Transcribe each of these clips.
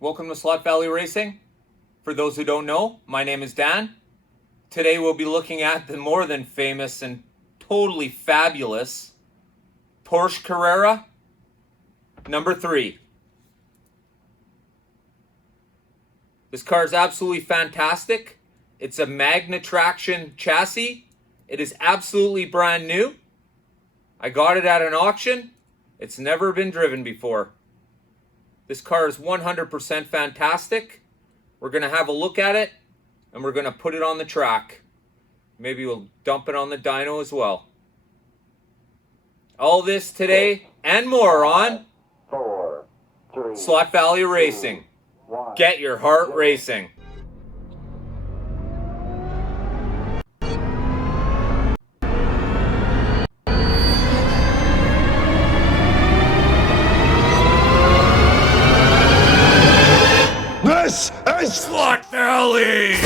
Welcome to Slot Valley Racing. For those who don't know, my name is Dan. Today we'll be looking at the more than famous and totally fabulous Porsche Carrera number 3. This car is absolutely fantastic. It's a Magnatraction chassis. It is absolutely brand new. I got it at an auction. It's never been driven before. This car is 100% fantastic. We're going to have a look at it and we're going to put it on the track. Maybe we'll dump it on the dyno as well. All this today and more on 4, 3, Slot Valley Racing. 1. Get your heart racing. This is Slot Valley!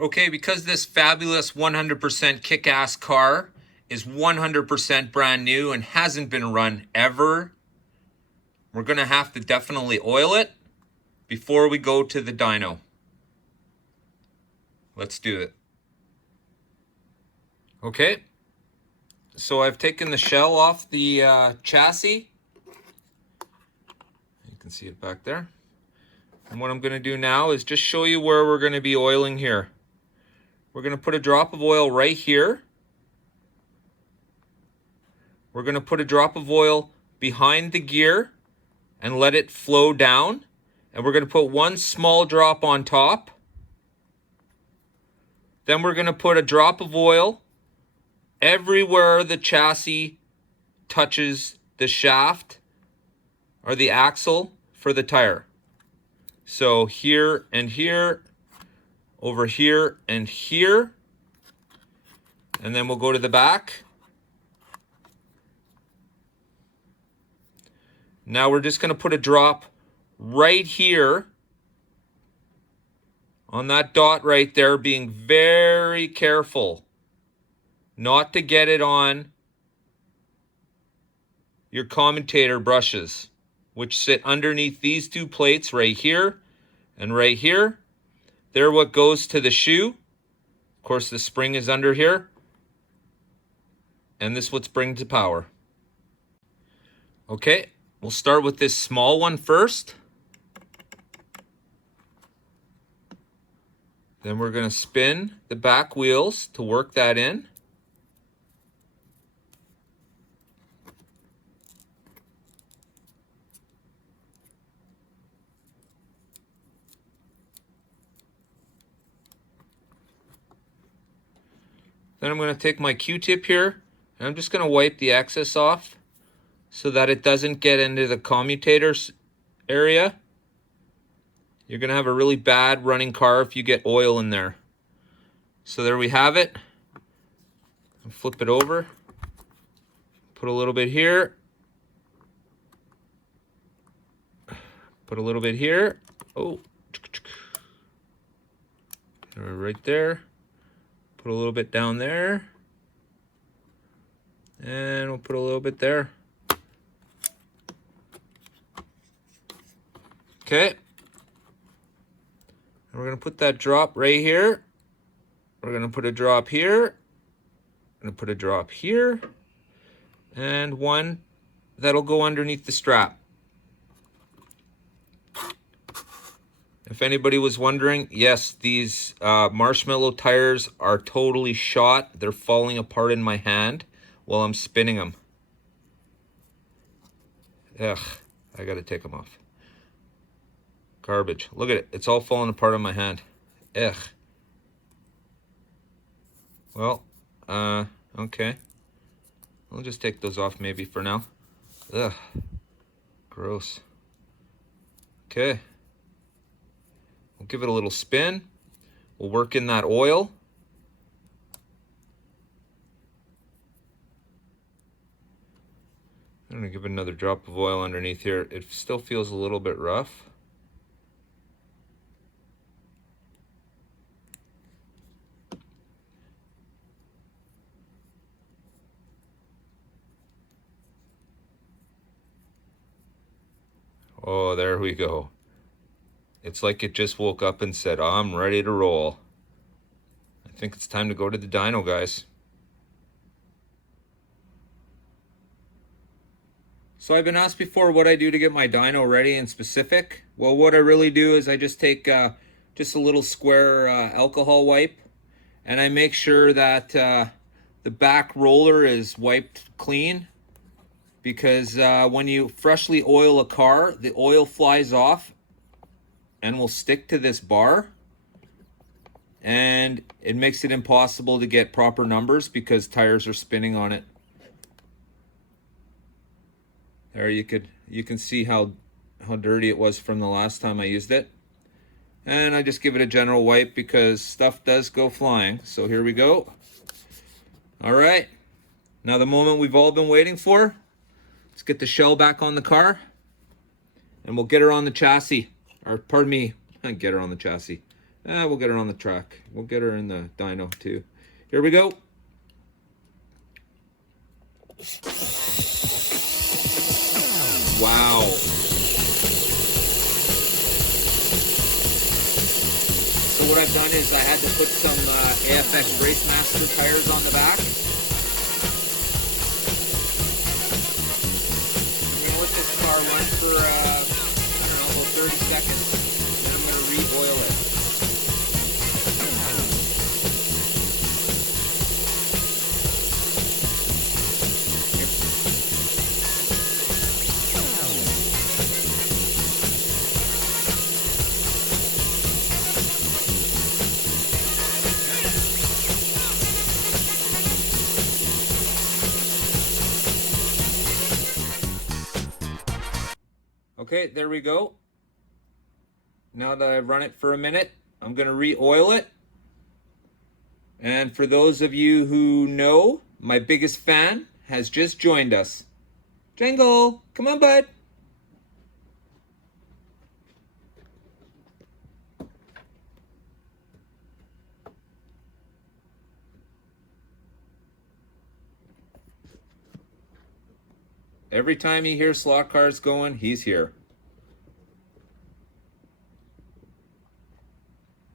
Okay, because this fabulous 100% kick-ass car is 100% brand new and hasn't been run ever, we're going to have to definitely oil it before we go to the dyno. Let's do it. Okay, so I've taken the shell off the chassis. You can see it back there. And what I'm going to do now is just show you where we're going to be oiling here. We're going to put a drop of oil right here. We're going to put a drop of oil behind the gear and let it flow down. And we're going to put one small drop on top. Then we're going to put a drop of oil everywhere the chassis touches the shaft or the axle for the tire. So here and here, over here and here, and then we'll go to the back. Now we're just going to put a drop right here on that dot right there, being very careful not to get it on your commutator brushes, which sit underneath these two plates right here and right here. They're what goes to the shoe. Of course, the spring is under here. And this is what's bring to power. Okay, we'll start with this small one first. Then we're going to spin the back wheels to work that in. Then I'm going to take my Q-tip here, and I'm just going to wipe the excess off so that it doesn't get into the commutators area. You're going to have a really bad running car if you get oil in there. So there we have it. Flip it over. Put a little bit here. Put a little bit here. Oh. Right there. Put a little bit down there. And we'll put a little bit there. Okay. And we're going to put that drop right here. We're going to put a drop here. I'm going to put a drop here. And one that'll go underneath the strap. If anybody was wondering, yes, these marshmallow tires are totally shot. They're falling apart in my hand while I'm spinning them. Ugh, I gotta take them off. Garbage. Look at it. It's all falling apart on my hand. Ugh. Well, okay. I'll just take those off maybe for now. Ugh. Gross. Okay. We'll give it a little spin. We'll work in that oil. I'm gonna give it another drop of oil underneath here. It still feels a little bit rough. Oh, there we go. It's like it just woke up and said, I'm ready to roll. I think it's time to go to the dyno, guys. So I've been asked before what I do to get my dyno ready in specific. Well, what I really do is I just take just a little square alcohol wipe, and I make sure that the back roller is wiped clean, because when you freshly oil a car, the oil flies off and will stick to this bar, and it makes it impossible to get proper numbers because tires are spinning on it. There you can see how dirty it was from the last time I used it. And I just give it a general wipe because stuff does go flying. So here we go. All right, now the moment we've all been waiting for. Let's get the shell back on the car, and we'll get her on the chassis. Or pardon me, get her on the chassis. We'll get her on the track. We'll get her in the dyno too. Here we go. Wow. So what I've done is I had to put some AFX Race Master tires on the back. Let this car run for, I don't know, about 30 seconds. Then I'm going to re-oil it. Okay, there we go. Now that I've run it for a minute, I'm going to re-oil it. And for those of you who know, my biggest fan has just joined us. Jangle, come on, bud. Every time he hears slot cars going, he's here.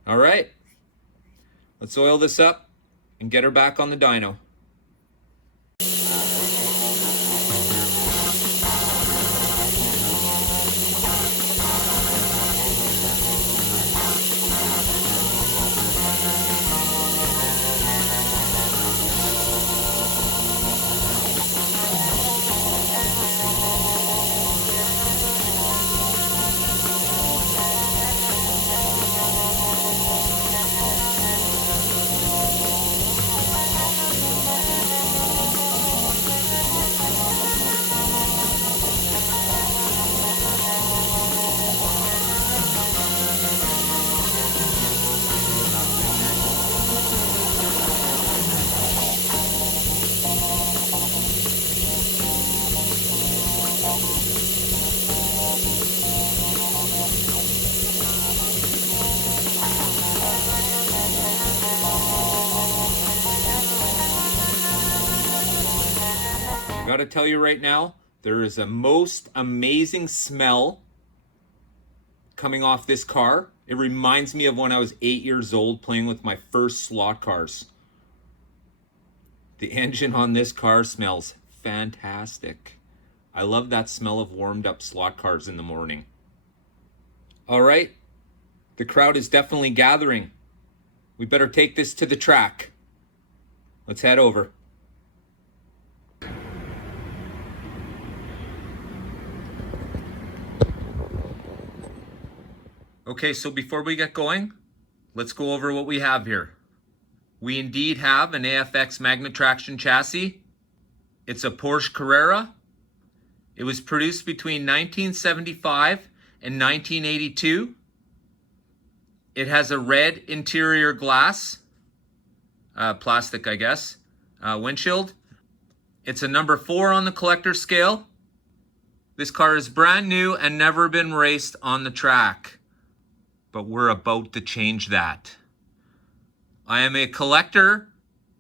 All right, let's oil this up and get her back on the dyno. I gotta tell you right now, there is a most amazing smell coming off this car. It reminds me of when I was 8 years old playing with my first slot cars. The engine on this car smells fantastic. I love that smell of warmed up slot cars in the morning. All right, The crowd is definitely gathering. We better take this to the track. Let's head over. Okay, so before we get going, let's go over what we have here. We indeed have an AFX Magnatraction chassis. It's a Porsche Carrera. It was produced between 1975 and 1982. It has a red interior glass, plastic I guess, windshield. It's a number 4 on the collector scale. This car is brand new and never been raced on the track. But we're about to change that. I am a collector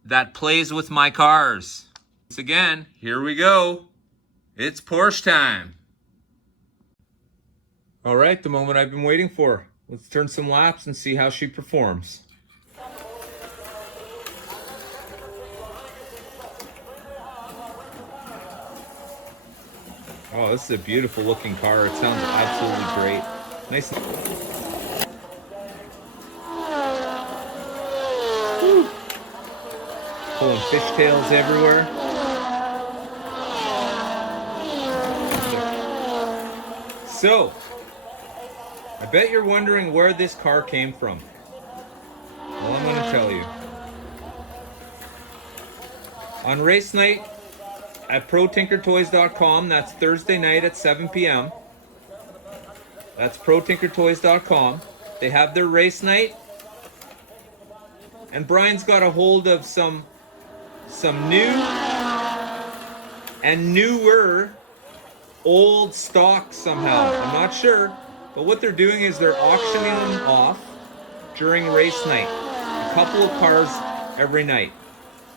that plays with my cars. Once again, here we go. It's Porsche time. All right, the moment I've been waiting for. Let's turn some laps and see how she performs. Oh, this is a beautiful looking car. It sounds absolutely great. Nice. Woo. Pulling fishtails everywhere. So, I bet you're wondering where this car came from. Well, I'm going to tell you. On race night at ProTinkerToys.com, that's Thursday night at 7 p.m. That's ProTinkerToys.com. They have their race night. And Brian's got a hold of some new and newer old stock somehow. I'm not sure. But what they're doing is they're auctioning them off during race night. A couple of cars every night.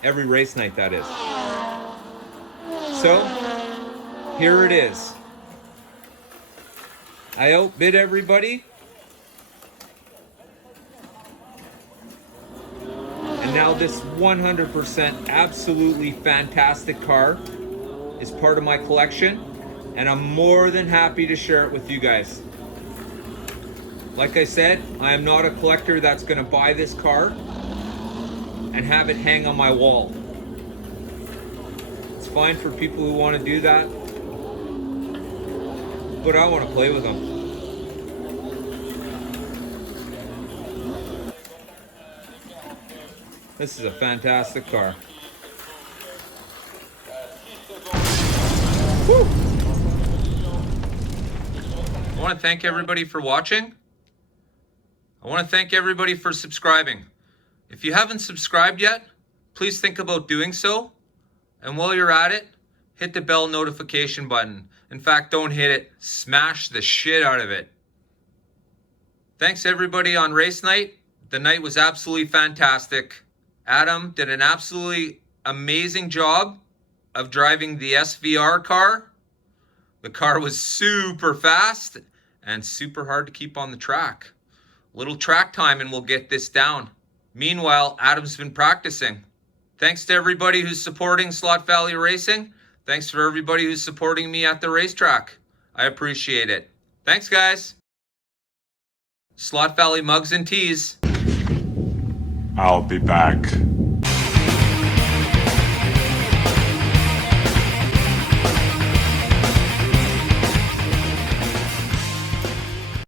Every race night, that is. So, here it is. I outbid everybody. And now this 100% absolutely fantastic car is part of my collection. And I'm more than happy to share it with you guys. Like I said, I am not a collector that's going to buy this car and have it hang on my wall. It's fine for people who want to do that, but I want to play with them. This is a fantastic car. Woo! I want to thank everybody for watching. I want to thank everybody for subscribing. If you haven't subscribed yet, please think about doing so. And while you're at it, hit the bell notification button. In fact, don't hit it. Smash the shit out of it. Thanks everybody on race night. The night was absolutely fantastic. Adam did an absolutely amazing job of driving the SVR car. The car was super fast and super hard to keep on the track. Little track time and we'll get this down. Meanwhile, Adam's been practicing. Thanks to everybody who's supporting Slot Valley Racing. Thanks for everybody who's supporting me at the racetrack. I appreciate it. Thanks, guys. Slot Valley mugs and teas. I'll be back.